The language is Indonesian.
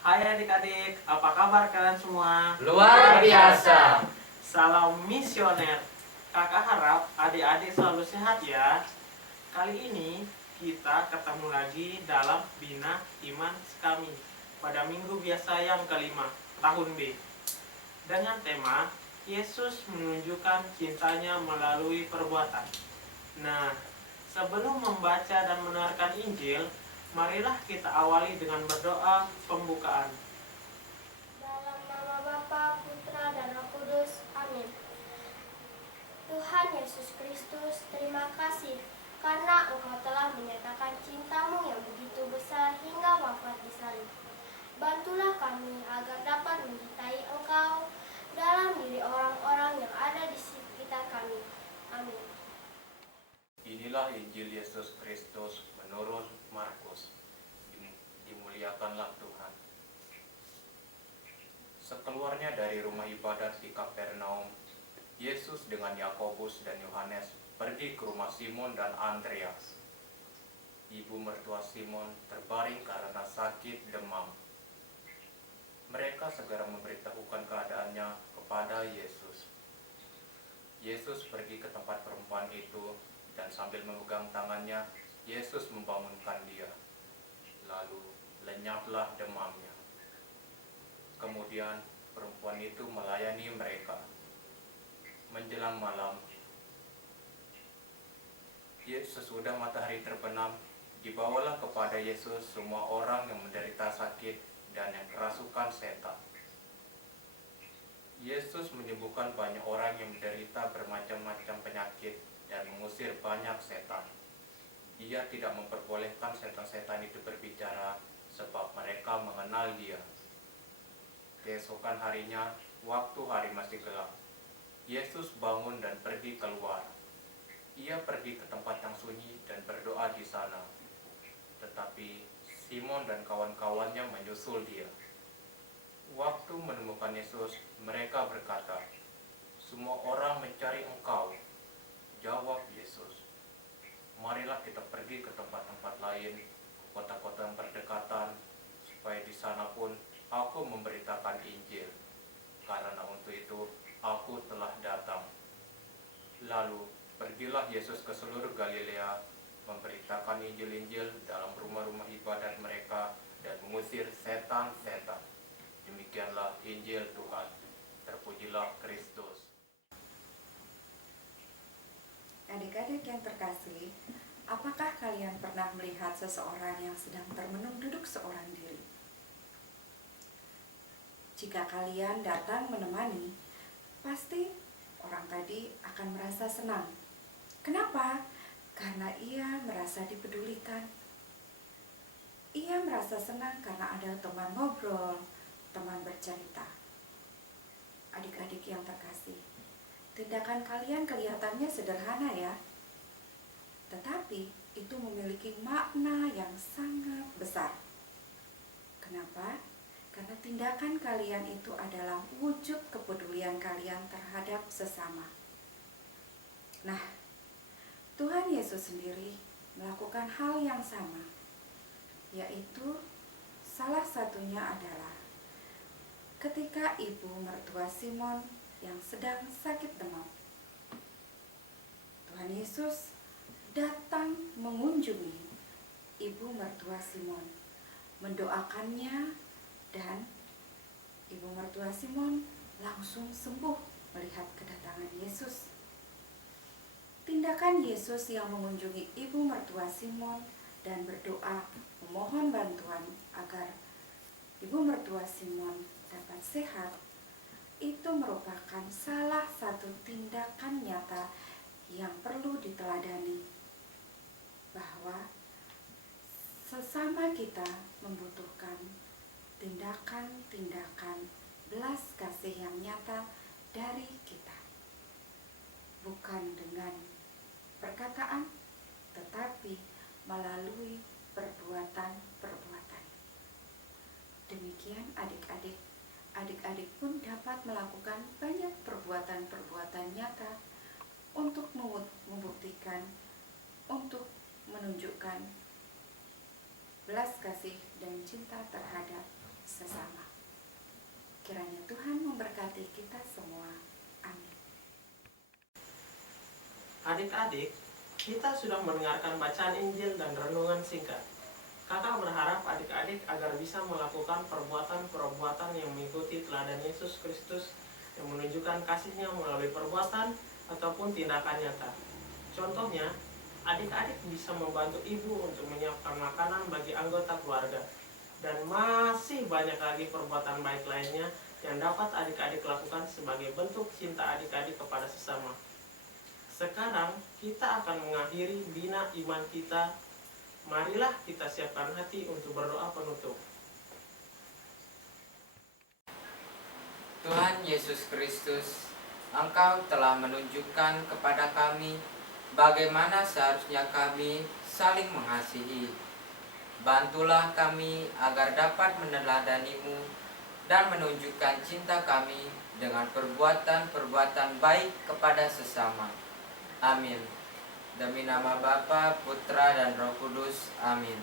Hai adik-adik, apa kabar kalian semua? Luar biasa. Salam misioner. Kakak harap adik-adik selalu sehat ya. Kali ini kita ketemu lagi dalam Bina Iman kami pada minggu biasa yang kelima, tahun B. Dengan tema, Yesus menunjukkan cintanya melalui perbuatan. Nah, sebelum membaca dan mendengarkan Injil, marilah kita awali dengan berdoa pembukaan. Dalam nama Bapa, Putra, dan Roh Kudus. Amin. Tuhan Yesus Kristus, terima kasih karena Engkau telah menyatakan cinta-Mu yang begitu besar hingga wafat di salib. Bantulah kami agar dapat mencintai Engkau dalam diri orang-orang yang ada di sekitar kami. Amin. Inilah Injil Yesus Kristus menurut Markus. Dimuliakanlah Tuhan. Sekeluarnya dari rumah ibadat di Kapernaum, Yesus dengan Yakobus dan Yohanes pergi ke rumah Simon dan Andreas. Ibu mertua Simon terbaring karena sakit demam. Mereka segera memberitahukan keadaannya kepada Yesus. Yesus pergi ke tempat perempuan itu dan sambil memegang tangannya, Yesus membangunkan dia. Lalu lenyaplah demamnya. Kemudian perempuan itu melayani mereka. Menjelang malam, sesudah matahari terbenam, dibawalah kepada Yesus semua orang yang menderita sakit dan yang kerasukan setan. Yesus menyembuhkan banyak orang yang menderita bermacam-macam penyakit dan mengusir banyak setan. Ia tidak memperbolehkan setan-setan itu berbicara sebab mereka mengenal Dia. Keesokan harinya, waktu hari masih gelap, Yesus bangun dan pergi keluar. Ia pergi ke tempat yang sunyi dan berdoa di sana. Tetapi Simon dan kawan-kawannya menyusul dia. Waktu menemukan Yesus, mereka berkata, "Semua orang mencari Engkau." Jawab Yesus, "Marilah kita pergi ke tempat-tempat lain, kota-kota yang berdekatan, supaya di sana pun aku memberitakan Injil. Karena untuk itu aku telah datang." Lalu pergilah Yesus ke seluruh Galilea, memberitakan Injil-Injil dalam rumah-rumah ibadat mereka dan mengusir setan-setan. Demikianlah Injil Tuhan. Terpujilah Kristus. Adik-adik yang terkasih, apakah kalian pernah melihat seseorang yang sedang termenung duduk seorang diri? Jika kalian datang menemani, pasti orang tadi akan merasa senang. Kenapa? Karena ia merasa dipedulikan. Ia merasa senang karena ada teman ngobrol, teman bercerita. Adik-adik yang terkasih, tindakan kalian kelihatannya sederhana ya, tetapi itu memiliki makna yang sangat besar. Kenapa? Karena tindakan kalian itu adalah wujud kepedulian kalian terhadap sesama. Nah, Tuhan Yesus sendiri melakukan hal yang sama, yaitu salah satunya adalah ketika ibu mertua Simon yang sedang sakit demam. Tuhan Yesus datang mengunjungi ibu mertua Simon, mendoakannya, dan ibu mertua Simon langsung sembuh melihat kedatangan Yesus. Tindakan Yesus yang mengunjungi ibu mertua Simon dan berdoa memohon bantuan agar ibu mertua Simon dapat sehat, itu merupakan salah satu tindakan nyata yang perlu diteladani, bahwa sesama kita membutuhkan tindakan-tindakan belas kasih yang nyata dari kita, bukan dengan perkataan, tetapi melalui perbuatan-perbuatan. Demikian adik-adik. Adik-adik pun dapat melakukan banyak perbuatan-perbuatan nyata untuk membuktikan, untuk menunjukkan belas kasih dan cinta terhadap sesama. Kiranya Tuhan memberkati kita semua. Amin. Adik-adik, kita sudah mendengarkan bacaan Injil dan renungan singkat. Kakak berharap adik-adik agar bisa melakukan perbuatan-perbuatan yang mengikuti teladan Yesus Kristus yang menunjukkan kasih-Nya melalui perbuatan ataupun tindakan nyata. Contohnya, adik-adik bisa membantu ibu untuk menyiapkan makanan bagi anggota keluarga. Dan masih banyak lagi perbuatan baik lainnya yang dapat adik-adik lakukan sebagai bentuk cinta adik-adik kepada sesama. Sekarang kita akan mengakhiri bina iman kita. Marilah kita siapkan hati untuk berdoa penutup. Tuhan Yesus Kristus, Engkau telah menunjukkan kepada kami bagaimana seharusnya kami saling mengasihi. Bantulah kami agar dapat meneladani-Mu dan menunjukkan cinta kami dengan perbuatan-perbuatan baik kepada sesama. Amin. Demi nama Bapa, Putra, dan Roh Kudus. Amin.